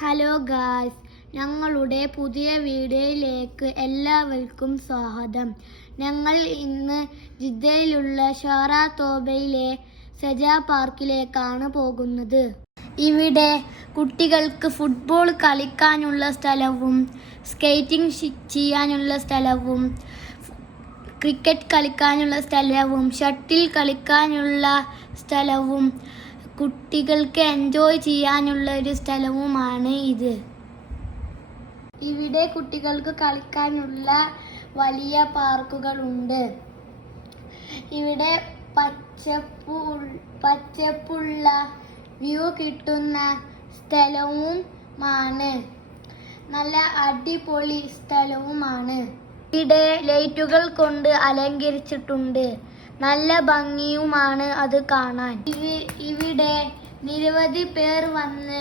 Hello guys, ഞങ്ങളുടെ പുതിയ വീഡിയോയിലേക്ക് എല്ലാവർക്കും സ്വാഗതം. ഞങ്ങൾ ഇന്ന് ജിദ്ദയിലുള്ള ഷാറാ തോബയിലെ സജാ പാർക്കിലേക്കാണ് പോകുന്നത്. ഇവിടെ കുട്ടികൾക്ക് ഫുട്ബോൾ കളിക്കാനുള്ള സ്ഥലവും സ്കേറ്റിംഗ് ചെയ്യാനുള്ള സ്ഥലവും ക്രിക്കറ്റ് കളിക്കാനുള്ള സ്ഥലവും ഷട്ടിൽ കളിക്കാനുള്ള സ്ഥലവും കുട്ടികൾക്ക് എൻജോയ് ചെയ്യാനുള്ള ഒരു സ്ഥലവുമാണ് ഇത്. ഇവിടെ കുട്ടികൾക്ക് കളിക്കാനുള്ള വലിയ പാർക്കുകളുണ്ട്. ഇവിടെ പച്ചപ്പുള്ള വ്യൂ കിട്ടുന്ന സ്ഥലവുമാണ്. നല്ല അടിപൊളി സ്ഥലവുമാണ്. ഇവിടെ ലൈറ്റുകൾ കൊണ്ട് അലങ്കരിച്ചിട്ടുണ്ട്. നല്ല ഭംഗിയുമാണ് അത് കാണാൻ. ഇവിടെ നിരവധി പേർ വന്ന്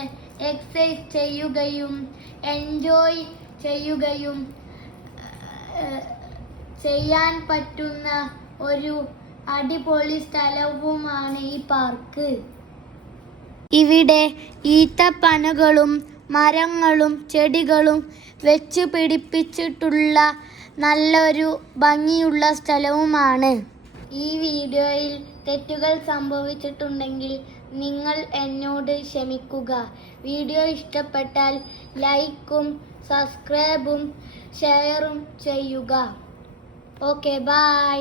എക്സസൈസ് ചെയ്യുകയും എൻജോയ് ചെയ്യുകയും ചെയ്യാൻ പറ്റുന്ന ഒരു അടിപൊളി സ്ഥലവുമാണ് ഈ പാർക്ക്. ഇവിടെ ഈത്തപ്പനകളും മരങ്ങളും ചെടികളും വെച്ച് പിടിപ്പിച്ചിട്ടുള്ള നല്ലൊരു ഭംഗിയുള്ള സ്ഥലവുമാണ്. ഈ വീഡിയോയിൽ തെറ്റുകൾ സംഭവിച്ചിട്ടുണ്ടെങ്കിൽ നിങ്ങൾ എന്നോട് ക്ഷമിക്കുക. വീഡിയോ ഇഷ്ടപ്പെട്ടാൽ ലൈക്കും സബ്സ്ക്രൈബും ഷെയറും ചെയ്യുക. Okay, by.